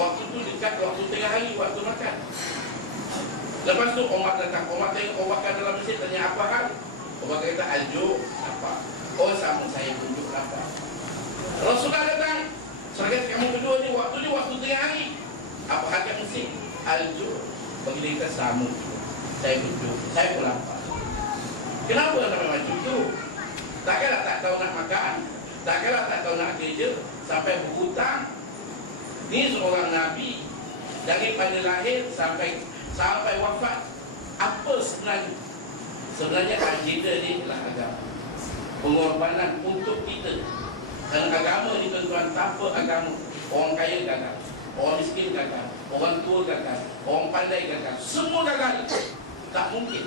Waktu tu dekat waktu tengah hari, waktu makan. Lepas tu Umar datang. Umar tengok Umar kat dalam masjid, tanya apa hal. Umar kata aljo lapar. Oh sama saya pun juga lapar. Rasulullah datang. Seragam kamu berdua ni waktu tengah hari. Apa hal kat masjid? Aljo. Bagi dia kata sama. Saya pun saya pun lapar. Kenapa nak maju tu? Takkanlah tak tahu nak makan, takkanlah tak tahu nak kerja, sampai berhutang. Ni seorang Nabi daripada lahir sampai wafat. Apa sebenarnya? Sebenarnya agenda dia adalah agama, pengorbanan untuk kita. Dan agama ni tuan-tuan, tanpa agama, orang kaya gagal, orang miskin gagal, orang tua gagal, orang pandai gagal, semua gagal. Tak mungkin.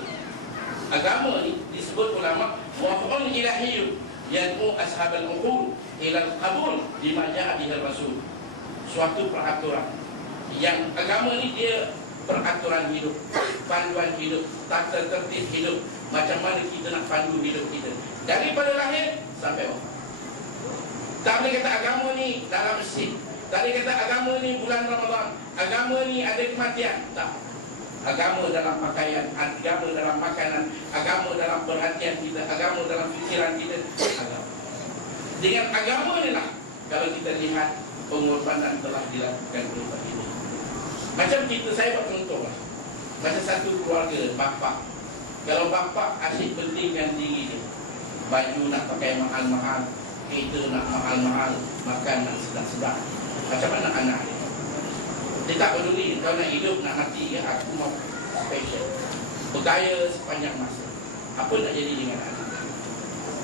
Agama ni disebut ulama waf'un ilahiyyun yad'u ashabal uqul ila al-qabul bima ja'a bihi rasul. Suatu peraturan yang agama ni dia peraturan hidup, panduan hidup, tata tertib hidup, macam mana kita nak pandu hidup kita daripada lahir sampai wafat. Tak boleh kata agama ni dalam masjid, tak boleh kata agama ni bulan Ramadan, agama ni ada kematian. Tak. Agama dalam pakaian, agama dalam makanan, agama dalam perhatian kita, agama dalam fikiran kita. Agama. Dengan agama inilah kalau kita lihat pengorbanan telah dilakukan oleh baginda. Macam kita, saya buat contoh lah. Macam satu keluarga, bapa. Kalau bapa asyik pentingkan diri dia, baju nak pakai mahal-mahal, kereta nak mahal-mahal, makan nak sedap-sedap, macam mana anak dia? Dia tak peduli kalau nak hidup, nak mati, ya, aku mau special, bergaya sepanjang masa. Apa nak jadi dengan anak?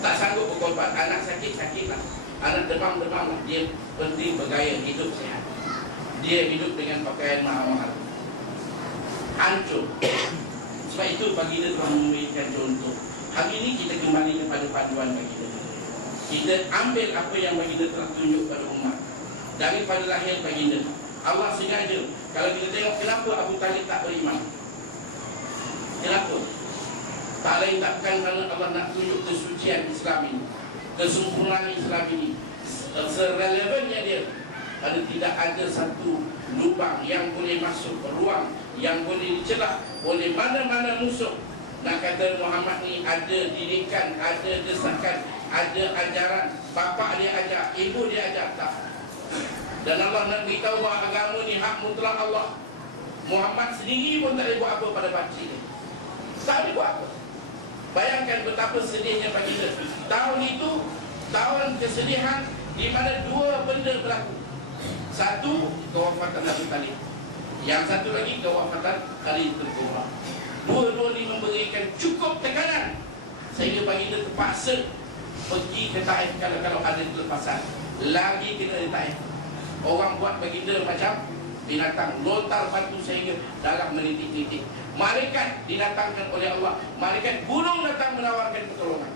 Tak sanggup berkorban. Anak sakit-sakit lah, anak demam-demam lah. Dia penting bergaya, hidup sehat. Dia hidup dengan pakaian mahal-mahal, hancur. Sebab itu baginda telah memberikan contoh. Hari ini kita kembali kepada panduan baginda. Kita ambil apa yang baginda telah tunjuk pada umat daripada lahir baginda. Allah sengaja. Kalau kita tengok kenapa Abu Talib tak beriman, kenapa? Tak lain takkan kerana Allah nak tunjuk kesucian Islam ini, kesempurnaan Islam ini, serelevannya dia. Ada tidak ada satu lubang yang boleh masuk, ruang yang boleh dicelah oleh mana-mana musuh. Nak kata Muhammad ni ada didikan, ada desakan, ada ajaran, bapa dia ajar, ibu dia ajar, tak. Dan Allah nak beritahu bahawa agama ni hak mutlak Allah. Muhammad sendiri pun tak boleh buat apa pada pakcik dia. Tak boleh buat apa. Bayangkan betapa sedihnya baginda. Tahun itu tahun kesedihan di mana dua benda berlaku. Satu, kewafatan Abu Talib. Yang satu lagi, kewafatan Khalid bin Umar. Dua-dua ini memberikan cukup tekanan sehingga baginda terpaksa pergi ke Taif kalau ada kelepasan. Lagi kena di Taif. Orang buat baginda macam binatang, lontar batu sehingga darah menitik-nitik. Malaikat didatangkan oleh Allah, malaikat gunung datang menawarkan pertolongan.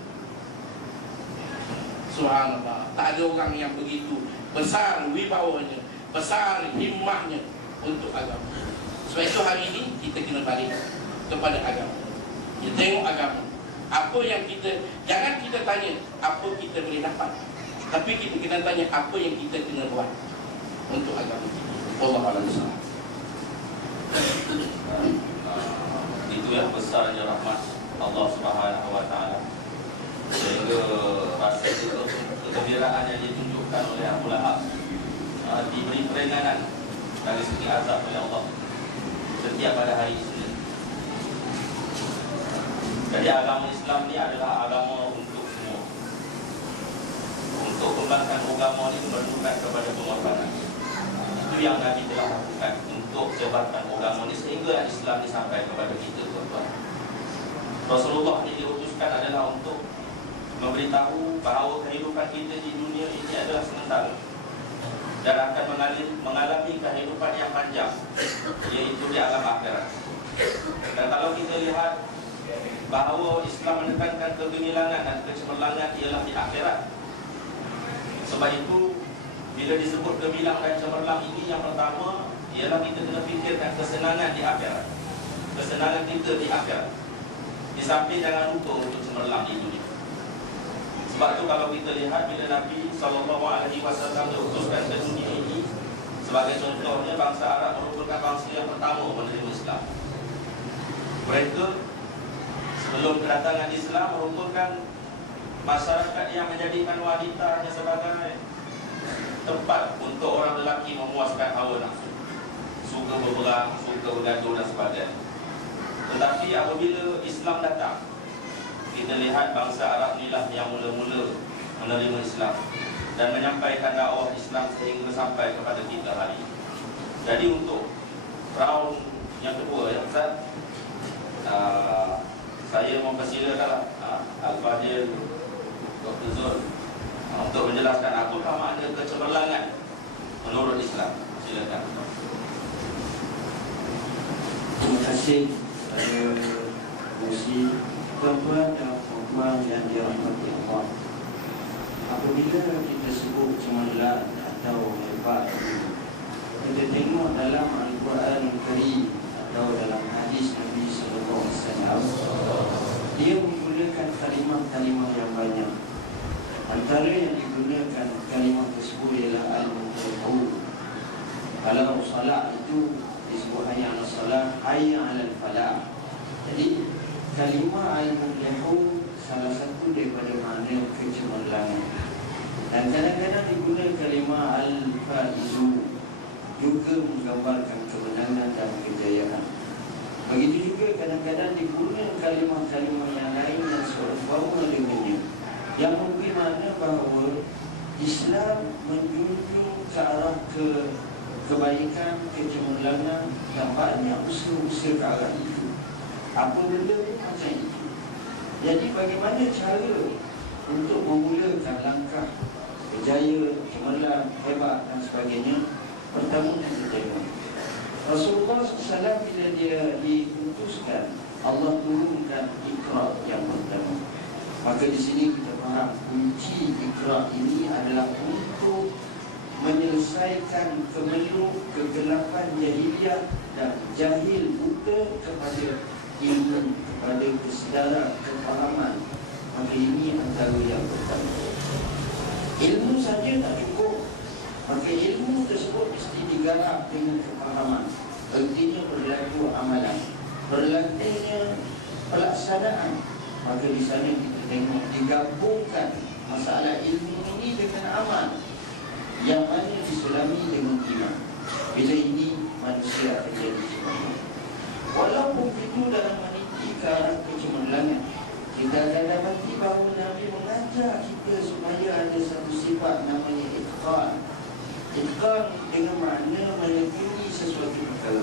Subhanallah, tak ada orang yang begitu besar wibawanya, besar himmahnya untuk agama. Sebab itu hari ini kita kena balik kepada agama. Kita tengok agama. Apa yang kita, jangan kita tanya apa kita boleh dapat, tapi kita kena tanya apa yang kita kena buat untuk agama kita. Wallahu a'lam. Itu ya besarnya rahmat Allah Subhanahu wa taala. Sehingga rasa kegembiraan yang ditunjukkan oleh Abu Lahab diberi peringanan dari segi azab oleh Allah setiap pada hari Isnin. Jadi agama Islam ni adalah agama untuk semua. Untuk kembangkan agama ini memerlukan kepada pengorbanan. Itu yang Nabi telah lakukan untuk sebarkan agama ini sehingga Islam ini sampai kepada kita, tuan-tuan. Rasulullah ini diutuskan adalah untuk memberitahu bahawa kehidupan kita di dunia ini adalah sementara dan akan mengalami kehidupan yang panjang, iaitu di alam akhirat. Dan kalau kita lihat bahawa Islam menekankan kegemilangan dan kecemerlangan ialah di akhirat. Sebab itu bila disebut gemilang dan cemerlang ini, yang pertama ialah kita kena fikirkan kesenangan di akhirat, kesenangan kita di akhirat. Di samping jangan lupa untuk cemerlang di dunia. Sebab itu kalau kita lihat bila Nabi SAW diutuskan ke dunia ini Sebagai contohnya, bangsa Arab merupakan bangsa yang pertama menerima Islam. Mereka sebelum kedatangan Islam merupakan masyarakat yang menjadikan wanitanya sebagai tempat untuk orang lelaki memuaskan hawa nafsu, suka berperang, suka bergaduh dan sebagainya. Tetapi apabila Islam datang, kita lihat bangsa Arab inilah yang mula-mula menerima Islam dan menyampaikan dakwah Islam sehingga sampai kepada kita hari ini. Jadi untuk round yang kedua, ya Ustaz, saya mempersilakan Al-Fadhil Dr. Zul untuk menjelaskan apakah makna kecemerlangan menurut Islam. Silakan. Terima kasih kepada Musi, tuan-tuan dan puan-puan yang dirahmati Allah. Apabila kita sebut cemerlang atau hebat, kita tengok dalam Al-Quran Al-Karim atau dalam hadis Nabi Sallallahu Alaihi Wasallam, dia menggunakan kalimah-kalimah yang banyak. Antara yang digunakan kalimah tersebut ialah al-muflihun. Kalau salat itu disebut hayya 'alas salat, hayya 'alal falah. Jadi kalimah al-muflihun salah satu daripada makna kecemerlangan. Dan kadang-kadang digunakan kalimah al-faizun, juga menggambarkan kemenangan dan kejayaan. Begitu juga kadang-kadang digunakan kalimah-kalimah yang lain yang serupa dengannya, yang memberi makna bahawa Islam menjunjung ke arah kebaikan, kecemerlangan dan banyak usaha-usaha ke arah itu. Apa benda pun macam itu. Jadi bagaimana cara untuk memulakan langkah berjaya, cemerlang, hebat dan sebagainya? Pertama yang kita tengok, Rasulullah SAW bila dia diutuskan, Allah turunkan Iqra yang pertama. Maka di sini kita faham kunci Iqra ini adalah untuk menyelesaikan kegelapan jahiliyah dan jahil buta kepada ilmu, kepada kesedaran, kefahaman. Maka ini antara yang pertama. Ilmu saja tak cukup, maka ilmu tersebut mesti digarap dengan kefahaman. Artinya berlaku amalan, berlakunya pelaksanaan. Maka di sana kita tengok digabungkan masalah ilmu ini dengan amal, yang mana diselami dengan iman. Bila ini manusia akan jadi cemerlang. Walaupun itu dalam meniti ke arah kecemerlangan, kita akan dapati bahawa Nabi mengajar kita supaya ada satu sifat namanya itqan. Itqan dengan makna menekuni sesuatu perkara.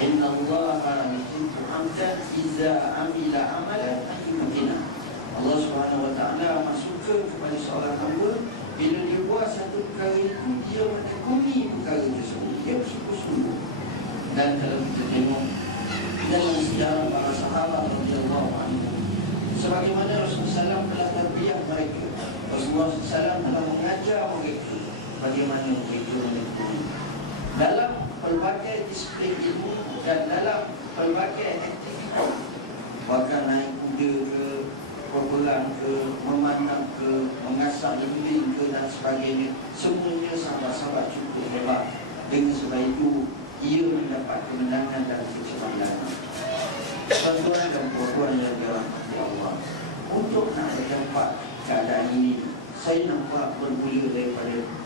Inna Allaha yuhibbu amdan iza amila amalan ayyuhina. Allah Subhanahu wa taala masukkan kepada seorang hamba bila dia buat satu perkara itu, dia menekuni perkara tersebut, dia bersungguh-sungguh. Dan kalau kita tengok dalam sejarah para sahabat radhiyallahu anhum, sebagaimana Rasulullah SAW telah tarbiyah mereka, Rasulullah SAW telah mengajar mereka bagaimana mereka menekuni dalam pelbagai disiplin ilmu dan dalam pelbagai aktivitas, bahkan naik kuda ke, berperang ke, memanah ke, mengasah lembing ke dan sebagainya. Semuanya sahabat-sahabat cukup hebat. Dengan sebab itu ia mendapat kemenangan dan kecemerlangan. Tuan-tuan dan puan-puan yang dirahmati Allah, untuk nak mendapat keadaan ini, saya nampak bermula daripada